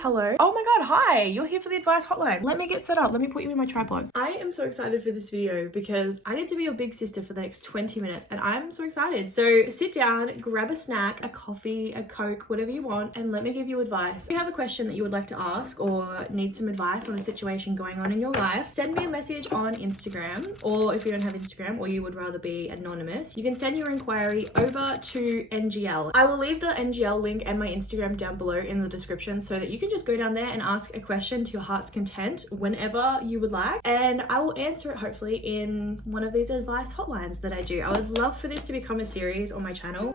Hello. Oh my god, hi! You're here for the advice hotline. Let me get set up. Let me put you in my tripod. I am so excited for this video because I get to be your big sister for the next 20 minutes and I'm so excited. So sit down, grab a snack, a coffee, a Coke, whatever you want, and let me give you advice. If you have a question that you would like to ask or need some advice on a situation going on in your life, send me a message on Instagram, or if you don't have Instagram or you would rather be anonymous, you can send your inquiry over to ngl. I will leave the ngl link and my Instagram down below in the description so that you can just go down there and ask a question to your heart's content whenever you would like, and I will answer it hopefully in one of these advice hotlines that I do. I would love for this to become a series on my channel.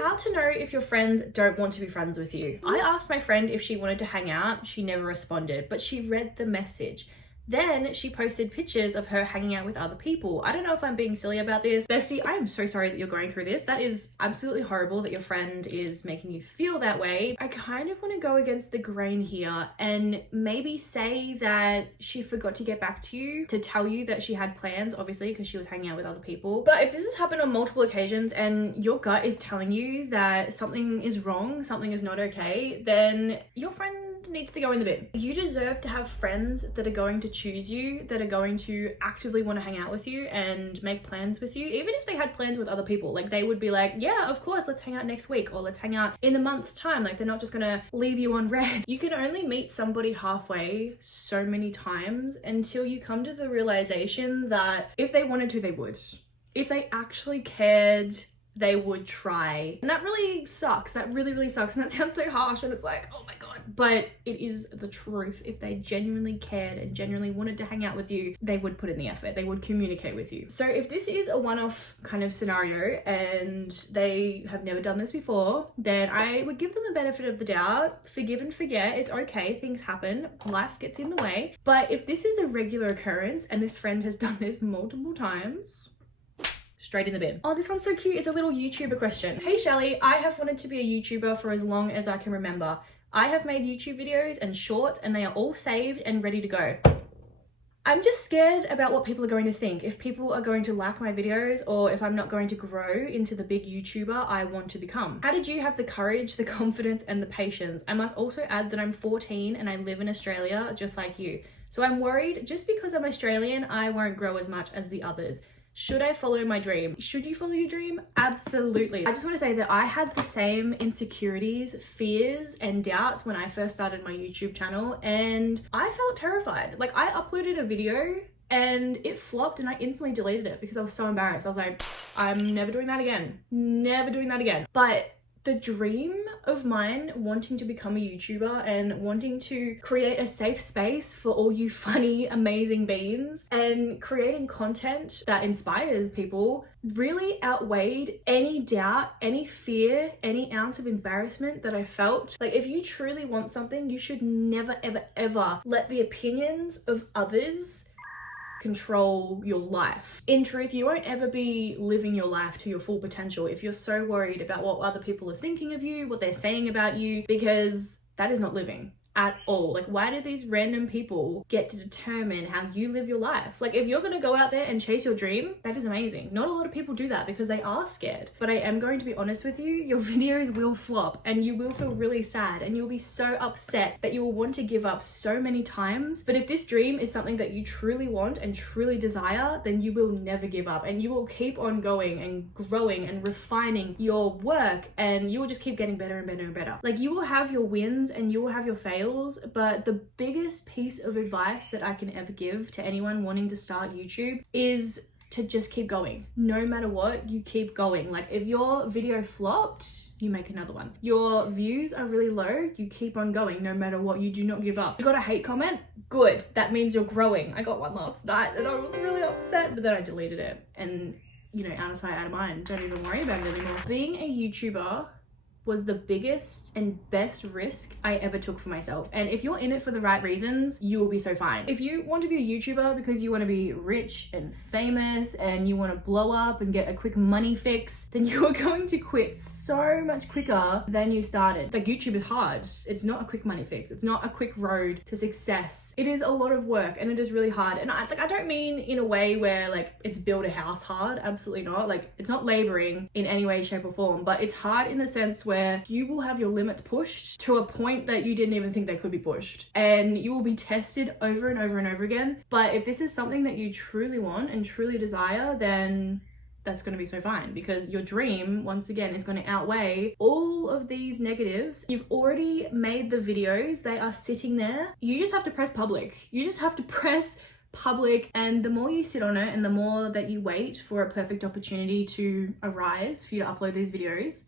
How to know if your friends don't want to be friends with you. I asked my friend if she wanted to hang out. She never responded, but she read the message. Then she posted pictures of her hanging out with other people. I don't know if I'm being silly about this. Bestie, I am so sorry that you're going through this. That is absolutely horrible that your friend is making you feel that way. I kind of want to go against the grain here and maybe say that she forgot to get back to you to tell you that she had plans, obviously, because she was hanging out with other people. But if this has happened on multiple occasions and your gut is telling you that something is wrong, something is not okay, then your friend needs to go in the bin. You deserve to have friends that are going to choose you, that are going to actively want to hang out with you and make plans with you, even if they had plans with other people. Like, they would be like, yeah, of course, let's hang out next week, or let's hang out in a month's time. Like, they're not just gonna leave you on red. You can only meet somebody halfway so many times until you come to the realization that if they wanted to, they would. If they actually cared, they would try. And that really sucks. That really sucks. And that sounds so harsh and it's like, oh my god. But it is the truth. If they genuinely cared and genuinely wanted to hang out with you, they would put in the effort. They would communicate with you. So if this is a one-off kind of scenario and they have never done this before, then I would give them the benefit of the doubt. Forgive and forget. It's okay. Things happen. Life gets in the way. But if this is a regular occurrence and this friend has done this multiple times, straight in the bin. Oh, this one's so cute. It's a little YouTuber question. Hey Shelly, I have wanted to be a YouTuber for as long as I can remember. I have made YouTube videos and shorts and they are all saved and ready to go. I'm just scared about what people are going to think. If people are going to like my videos or if I'm not going to grow into the big YouTuber I want to become. How did you have the courage, the confidence and the patience? I must also add that I'm 14 and I live in Australia just like you. So I'm worried just because I'm Australian, I won't grow as much as the others. Should I follow my dream? Should you follow your dream? Absolutely. I just want to say that I had the same insecurities, fears, and doubts when I first started my YouTube channel, and I felt terrified. Like, I uploaded a video and it flopped and I instantly deleted it because I was so embarrassed. I was like, I'm never doing that again. Never doing that again. But the dream of mine wanting to become a YouTuber and wanting to create a safe space for all you funny, amazing beings and creating content that inspires people really outweighed any doubt, any fear, any ounce of embarrassment that I felt. Like, if you truly want something, you should never, ever let the opinions of others control your life. In truth, you won't ever be living your life to your full potential if you're so worried about what other people are thinking of you, what they're saying about you, because that is not living at all. Like, why do these random people get to determine how you live your life? Like, if you're gonna go out there and chase your dream, that is amazing. Not a lot of people do that because they are scared. But I am going to be honest with you, your videos will flop and you will feel really sad and you'll be so upset that you will want to give up so many times. But if this dream is something that you truly want and truly desire, then you will never give up and you will keep on going and growing and refining your work, and you will just keep getting better and better and better. Like, you will have your wins and you will have your failures, but the biggest piece of advice that I can ever give to anyone wanting to start YouTube is to just keep going. No matter what, you keep going. Like, if your video flopped, you make another one. Your views are really low, you keep on going. No matter what, you do not give up. You got a hate comment? Good. That means you're growing. I got one last night and I was really upset, but then I deleted it. And, you know, out of sight, out of mind. Don't even worry about it anymore. Being a YouTuber was the biggest and best risk I ever took for myself. And if you're in it for the right reasons, you will be so fine. If you want to be a YouTuber because you want to be rich and famous and you want to blow up and get a quick money fix, then you are going to quit so much quicker than you started. Like, YouTube is hard. It's not a quick money fix. It's not a quick road to success. It is a lot of work and it is really hard. And I don't mean in a way where like it's build a house hard. Absolutely not. Like, it's not laboring in any way, shape or form, but it's hard in the sense where you will have your limits pushed to a point that you didn't even think they could be pushed, and you will be tested over and over and over again. But if this is something that you truly want and truly desire, then that's going to be so fine, because your dream, once again, is going to outweigh all of these negatives. You've already made the videos. They are sitting there. You just have to press public. You just have to press public, and the more you sit on it and the more that you wait for a perfect opportunity to arise for you to upload these videos,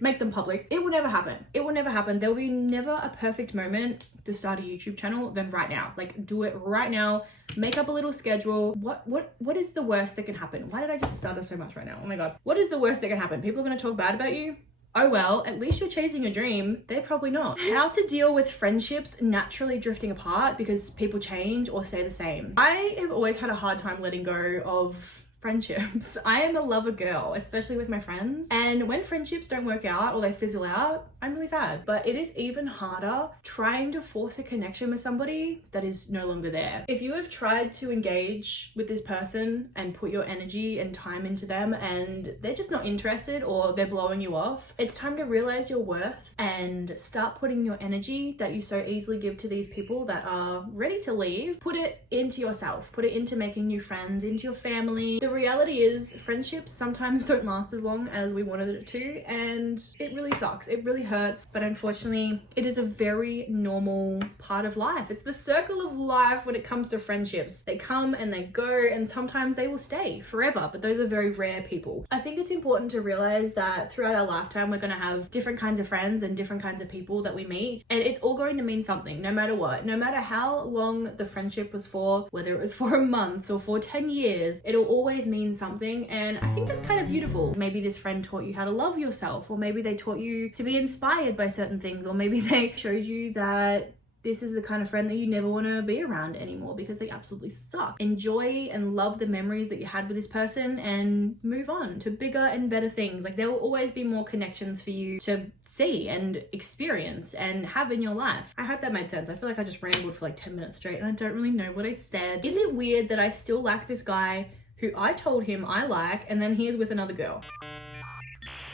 make them public, it will never happen. It will never happen. There will be never a perfect moment to start a YouTube channel than right now. Like, do it right now. Make up a little schedule. What is the worst that can happen? Why did I just stutter so much right now? Oh my god. What is the worst that can happen? People are going to talk bad about you? Oh well, at least you're chasing a dream. They're probably not. How to deal with friendships naturally drifting apart because people change or stay the same. I have always had a hard time letting go of friendships. I am a lover girl, especially with my friends. And when friendships don't work out or they fizzle out, I'm really sad. But it is even harder trying to force a connection with somebody that is no longer there. If you have tried to engage with this person and put your energy and time into them and they're just not interested or they're blowing you off, it's time to realize your worth and start putting your energy that you so easily give to these people that are ready to leave, put it into yourself, put it into making new friends, into your family. The reality is friendships sometimes don't last as long as we wanted it to, and it really sucks. It really hurts, but unfortunately it is a very normal part of life. It's the circle of life when it comes to friendships. They come and they go, and sometimes they will stay forever, but those are very rare people. I think it's important to realize that throughout our lifetime we're going to have different kinds of friends and different kinds of people that we meet, and it's all going to mean something no matter what. No matter how long the friendship was for, whether it was for a month or for 10 years, it'll always mean something, and I think that's kind of beautiful. Maybe this friend taught you how to love yourself, or maybe they taught you to be inspired by certain things, or maybe they showed you that this is the kind of friend that you never want to be around anymore because they absolutely suck. Enjoy and love the memories that you had with this person and move on to bigger and better things. Like, there will always be more connections for you to see and experience and have in your life. I hope that made sense. I feel like I just rambled for like 10 minutes straight and I don't really know what I said. Is it weird that I still like this guy who I told him I like, and then he is with another girl?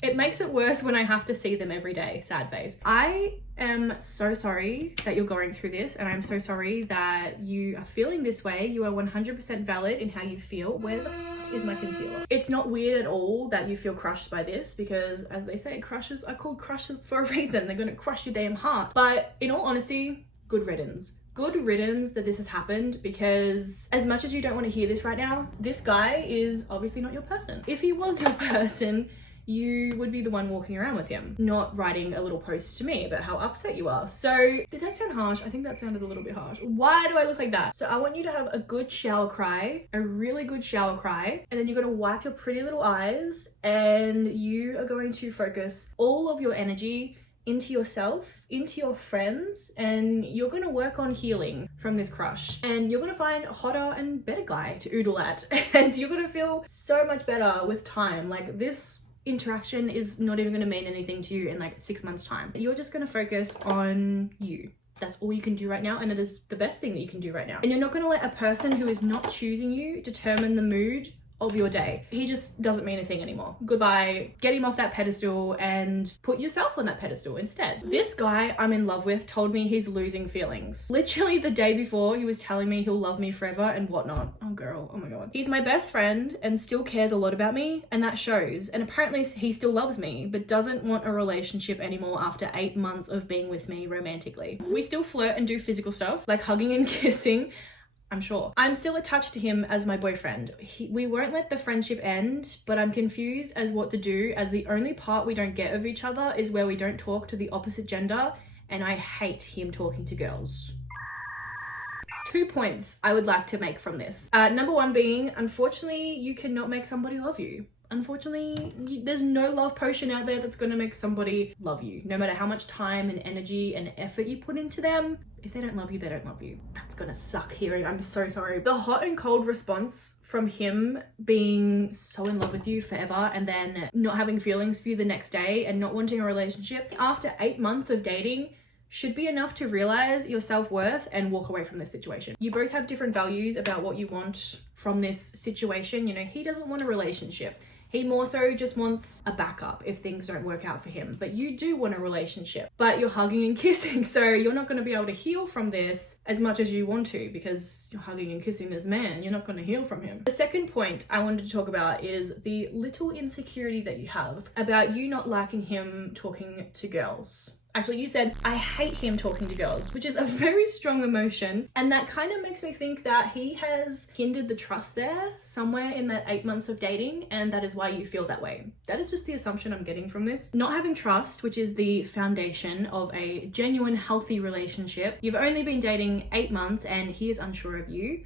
It makes it worse when I have to see them every day. Sad face. I am so sorry that you're going through this, and I'm so sorry that you are feeling this way. You are 100% valid in how you feel. Where the fuck is my concealer? It's not weird at all that you feel crushed by this, because as they say, crushes are called crushes for a reason. They're gonna crush your damn heart. But in all honesty, good riddance. Good riddance that this has happened, because as much as you don't want to hear this right now, this guy is obviously not your person. If he was your person, you would be the one walking around with him, not writing a little post to me about how upset you are. So, did that sound harsh? I think that sounded a little bit harsh. Why do I look like that? So I want you to have a good shower cry, a really good shower cry, and then you're gonna wipe your pretty little eyes, and you are going to focus all of your energy into yourself, into your friends, and you're gonna work on healing from this crush. And you're gonna find a hotter and better guy to oodle at, and you're gonna feel so much better with time. Like, this interaction is not even gonna mean anything to you in like 6 months' time. You're just gonna focus on you. That's all you can do right now, and it is the best thing that you can do right now. And you're not gonna let a person who is not choosing you determine the mood of your day. He just doesn't mean a thing anymore. Goodbye. Get him off that pedestal and put yourself on that pedestal instead. This guy I'm in love with told me he's losing feelings. Literally the day before, he was telling me he'll love me forever and whatnot. Oh girl, oh my god. He's my best friend and still cares a lot about me, and that shows. And apparently he still loves me, but doesn't want a relationship anymore after 8 months of being with me romantically. We still flirt and do physical stuff, like hugging and kissing, I'm sure. I'm still attached to him as my boyfriend. We won't let the friendship end, but I'm confused as what to do, as the only part we don't get of each other is where we don't talk to the opposite gender, and I hate him talking to girls. 2 points I would like to make from this. Number one being, unfortunately, you cannot make somebody love you. unfortunately, there's no love potion out there that's gonna make somebody love you. No matter how much time and energy and effort you put into them, if they don't love you, they don't love you. That's gonna suck hearing. I'm so sorry. The hot and cold response from him being so in love with you forever and then not having feelings for you the next day and not wanting a relationship after 8 months of dating should be enough to realize your self-worth and walk away from this situation. You both have different values about what you want from this situation. You know, he doesn't want a relationship. He more so just wants a backup if things don't work out for him. But you do want a relationship, but you're hugging and kissing. So you're not going to be able to heal from this as much as you want to because you're hugging and kissing this man. You're not going to heal from him. The second point I wanted to talk about is the little insecurity that you have about you not liking him talking to girls. Actually, you said, I hate him talking to girls, which is a very strong emotion. And that kind of makes me think that he has hindered the trust there somewhere in that 8 months of dating. And that is why you feel that way. That is just the assumption I'm getting from this. Not having trust, which is the foundation of a genuine, healthy relationship. You've only been dating 8 months and he is unsure of you.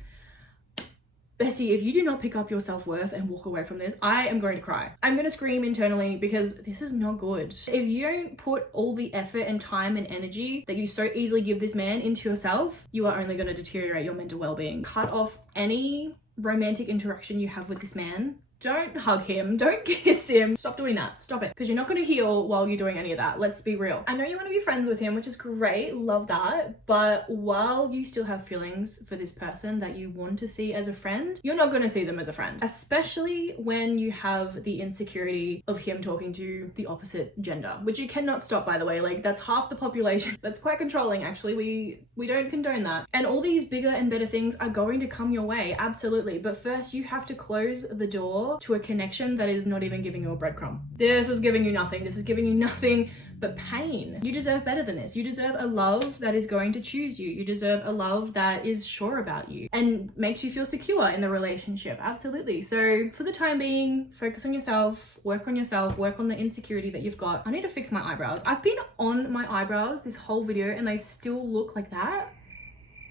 Bestie, if you do not pick up your self-worth and walk away from this, I am going to cry. I'm going to scream internally because this is not good. If you don't put all the effort and time and energy that you so easily give this man into yourself, you are only going to deteriorate your mental well-being. Cut off any romantic interaction you have with this man. Don't hug him, don't kiss him. Stop doing that, stop it. Because you're not gonna heal while you're doing any of that, let's be real. I know you wanna be friends with him, which is great, love that. But while you still have feelings for this person that you want to see as a friend, you're not gonna see them as a friend. Especially when you have the insecurity of him talking to the opposite gender, which you cannot stop, by the way. Like, that's half the population. That's quite controlling, actually. We don't condone that. And all these bigger and better things are going to come your way, absolutely. But first, you have to close the door to a connection that is not even giving you a breadcrumb. This is giving you nothing. This is giving you nothing but pain. You deserve better than this. You deserve a love that is going to choose you. You deserve a love that is sure about you and makes you feel secure in the relationship. Absolutely. So for the time being, focus on yourself, work on the insecurity that you've got. I need to fix my eyebrows. I've been on my eyebrows this whole video and they still look like that.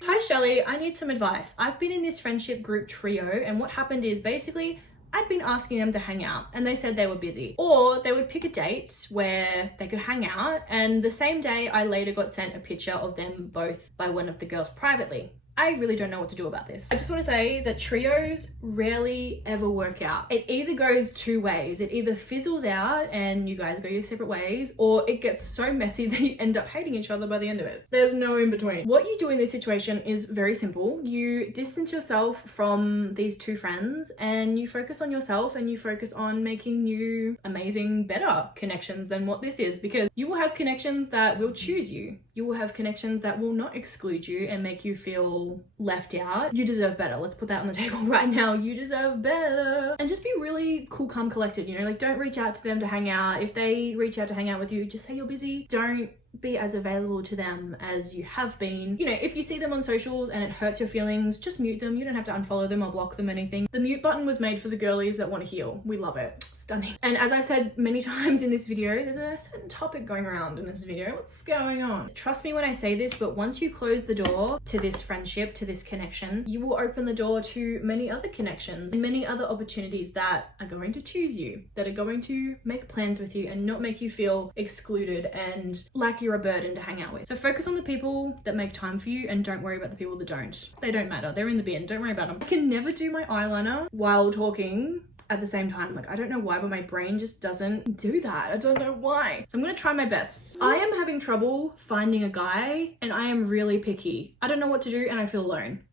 Hi Shelly, I need some advice. I've been in this friendship group trio and what happened is basically I'd been asking them to hang out and they said they were busy, or they would pick a date where they could hang out, and the same day I later got sent a picture of them both by one of the girls privately. I really don't know what to do about this. I just want to say that trios rarely ever work out. It either goes two ways. It either fizzles out and you guys go your separate ways, or it gets so messy that you end up hating each other by the end of it. There's no in between. What you do in this situation is very simple. You distance yourself from these two friends and you focus on yourself and you focus on making new, amazing, better connections than what this is, because you will have connections that will choose you. You will have connections that will not exclude you and make you feel left out. You deserve better. Let's put that on the table right now. You deserve better. And just be really cool, calm, collected, you know, like don't reach out to them to hang out. If they reach out to hang out with you, just say you're busy. Don't be as available to them as you have been. You know, if you see them on socials and it hurts your feelings, just mute them. You don't have to unfollow them or block them, anything. The mute button was made for the girlies that want to heal. We love it. Stunning. And as I've said many times in this video, there's a certain topic going around in this video. What's going on? Trust me when I say this, but once you close the door to this friendship, to this connection, you will open the door to many other connections and many other opportunities that are going to choose you, that are going to make plans with you and not make you feel excluded and like you're a burden to hang out with. So focus on the people that make time for you and don't worry about the people that don't. They don't matter. They're in the bin. Don't worry about them. I can never do my eyeliner while talking at the same time. Like, I don't know why, but my brain just doesn't do that. I don't know why. So I'm gonna try my best. I am having trouble finding a guy and I am really picky. I don't know what to do and I feel alone.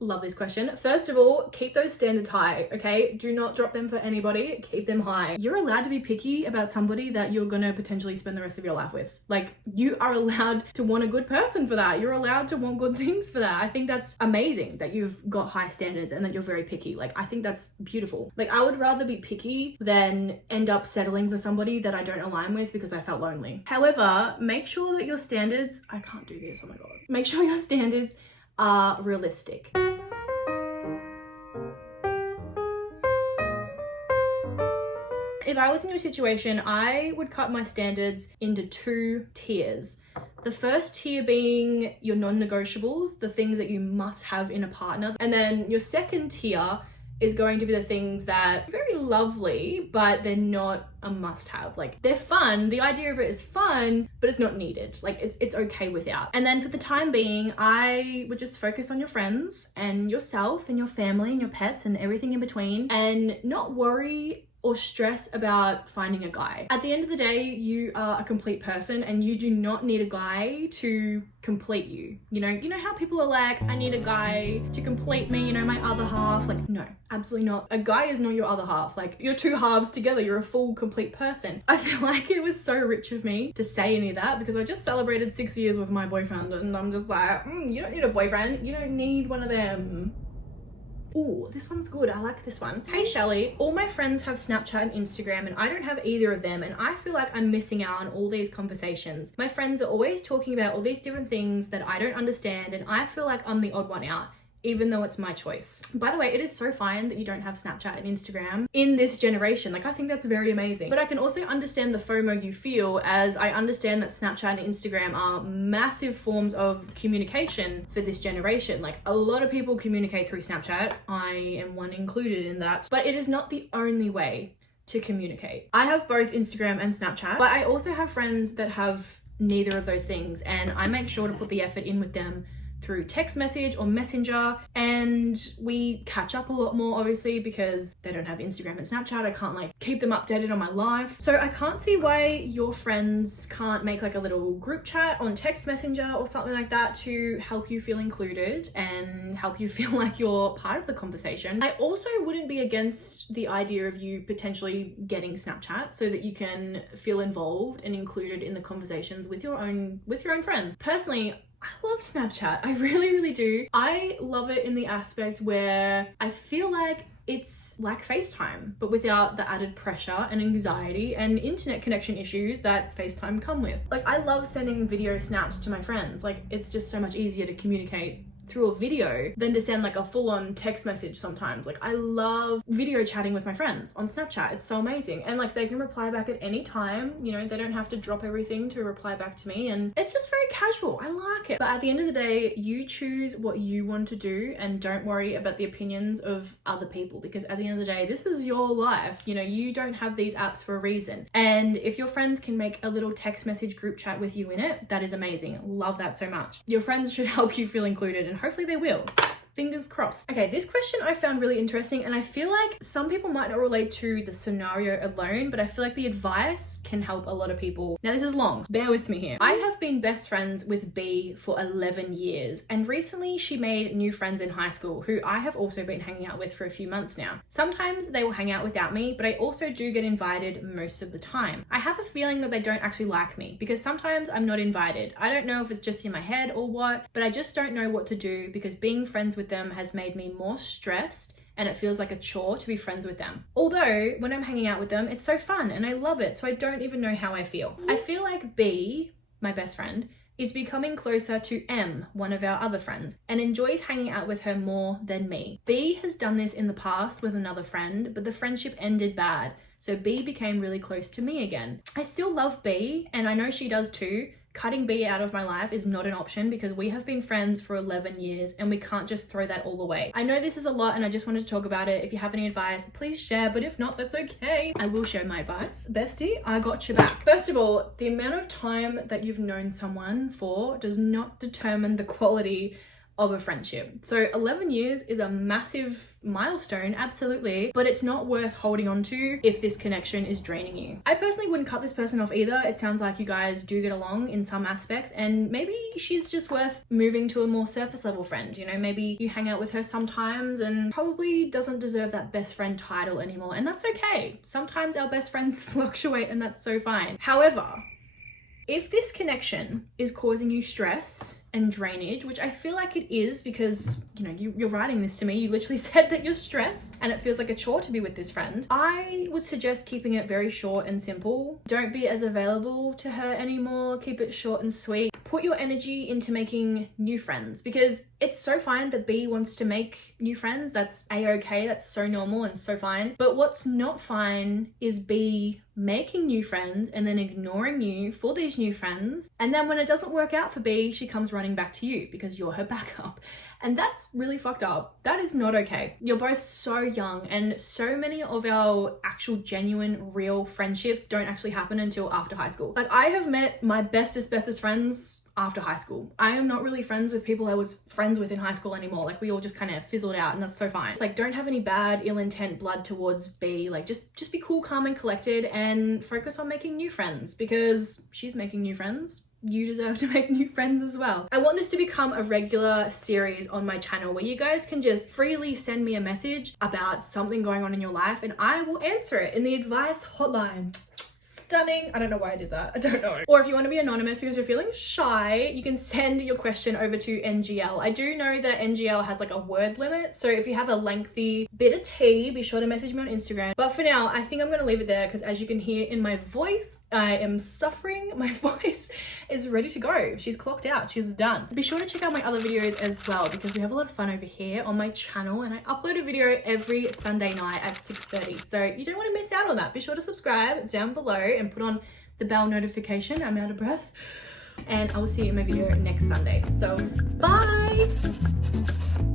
Love this question. First of all, keep those standards high, okay? Do not drop them for anybody. Keep them high. You're allowed to be picky about somebody that you're gonna potentially spend the rest of your life with. Like, you are allowed to want a good person for that. You're allowed to want good things for that. I think that's amazing that you've got high standards and that you're very picky. Like, I think that's beautiful. Like, I would rather be picky than end up settling for somebody that I don't align with because I felt lonely. However, make sure that your standards, I can't do this, oh my God. Make sure your standards are realistic. If I was in your situation, I would cut my standards into 2 tiers. The first tier being your non-negotiables, the things that you must have in a partner. And then your second tier is going to be the things that are very lovely, but they're not a must-have. Like, they're fun, the idea of it is fun, but it's not needed. Like, it's okay without. And then for the time being, I would just focus on your friends and yourself and your family and your pets and everything in between, and not worry or stress about finding a guy. At the end of the day, you are a complete person and you do not need a guy to complete you. You know how people are like, I need a guy to complete me, my other half. Like, no, absolutely not. A guy is not your other half. Like, you're two halves together, you're a full, complete person. I feel like it was so rich of me to say any of that because I just celebrated 6 years with my boyfriend and I'm just like, you don't need a boyfriend, you don't need one of them. Oh, this one's good. I like this one. Hey Shelly, all my friends have Snapchat and Instagram and I don't have either of them, and I feel like I'm missing out on all these conversations. My friends are always talking about all these different things that I don't understand and I feel like I'm the odd one out, even though it's my choice. By the way, it is so fine that you don't have Snapchat and Instagram in this generation. Like, I think that's very amazing. But I can also understand the FOMO you feel, as I understand that Snapchat and Instagram are massive forms of communication for this generation. Like, a lot of people communicate through Snapchat. I am one included in that. But it is not the only way to communicate. I have both Instagram and Snapchat, but I also have friends that have neither of those things, and I make sure to put the effort in with them through text message or messenger, and we catch up a lot more, obviously, because they don't have Instagram and Snapchat. I can't like keep them updated on my life. So I can't see why your friends can't make like a little group chat on text messenger or something like that to help you feel included and help you feel like you're part of the conversation. I also wouldn't be against the idea of you potentially getting Snapchat so that you can feel involved and included in the conversations with your own friends. Personally, I love Snapchat. I really, really do. I love it in the aspect where I feel like it's like FaceTime, but without the added pressure and anxiety and internet connection issues that FaceTime come with. Like, I love sending video snaps to my friends. Like, it's just so much easier to communicate through a video than to send like a full-on text message sometimes. Like, I love video chatting with my friends on Snapchat. It's so amazing. And like, they can reply back at any time, they don't have to drop everything to reply back to me, and it's just very casual. I like it. But at the end of the day, you choose what you want to do and don't worry about the opinions of other people, because at the end of the day, this is your life. You don't have these apps for a reason. And if your friends can make a little text message group chat with you in it, that is amazing. Love that so much. Your friends should help you feel included, and hopefully they will. Fingers crossed. Okay, this question I found really interesting, and I feel like some people might not relate to the scenario alone, but I feel like the advice can help a lot of people. Now, this is long. Bear with me here. I have been best friends with B for 11 years, and recently she made new friends in high school who I have also been hanging out with for a few months now. Sometimes they will hang out without me, but I also do get invited most of the time. I have a feeling that they don't actually like me because sometimes I'm not invited. I don't know if it's just in my head or what, but I just don't know what to do because being friends with them has made me more stressed and it feels like a chore to be friends with them. Although when I'm hanging out with them, it's so fun and I love it, so I don't even know how I feel. I feel like B, my best friend, is becoming closer to M, one of our other friends, and enjoys hanging out with her more than me. B has done this in the past with another friend, but the friendship ended bad, so B became really close to me again. I still love B, and I know she does too. Cutting B out of my life is not an option because we have been friends for 11 years and we can't just throw that all away. I know this is a lot and I just wanted to talk about it. If you have any advice, please share, but if not, that's okay. I will share my advice. Bestie, I got your back. First of all, the amount of time that you've known someone for does not determine the quality of a friendship. So 11 years is a massive milestone, absolutely, but it's not worth holding on to if this connection is draining you. I personally wouldn't cut this person off either. It sounds like you guys do get along in some aspects, and maybe she's just worth moving to a more surface level friend. Maybe you hang out with her sometimes and probably doesn't deserve that best friend title anymore, and that's okay. Sometimes our best friends fluctuate and that's so fine. However, if this connection is causing you stress and drainage, which I feel like it is because, you're writing this to me, you literally said that you're stressed and it feels like a chore to be with this friend, I would suggest keeping it very short and simple. Don't be as available to her anymore. Keep it short and sweet. Put your energy into making new friends because it's so fine that B wants to make new friends. That's a-okay. That's so normal and so fine. But what's not fine is B making new friends and then ignoring you for these new friends. And then when it doesn't work out for B, she comes running back to you because you're her backup. And that's really fucked up. That is not okay. You're both so young, and so many of our actual genuine real friendships don't actually happen until after high school. Like, I have met my bestest friends after high school. I am not really friends with people I was friends with in high school anymore. Like, we all just kind of fizzled out, and that's so fine. It's like, don't have any bad ill intent blood towards B. Like, just be cool, calm and collected, and focus on making new friends, because she's making new friends. You deserve to make new friends as well. I want this to become a regular series on my channel where you guys can just freely send me a message about something going on in your life, and I will answer it in the advice hotline. Stunning. I don't know why I did that. I don't know. Or if you want to be anonymous because you're feeling shy, you can send your question over to NGL. I do know that NGL has like a word limit, so if you have a lengthy bit of tea, be sure to message me on Instagram. But for now, I think I'm going to leave it there, because as you can hear in my voice, I am suffering. My voice is ready to go. She's clocked out. She's done. Be sure to check out my other videos as well, because we have a lot of fun over here on my channel, and I upload a video every Sunday night at 6:30. So you don't want to miss out on that. Be sure to subscribe down below and put on the bell notification. I'm out of breath. And I will see you in my video next Sunday. So bye.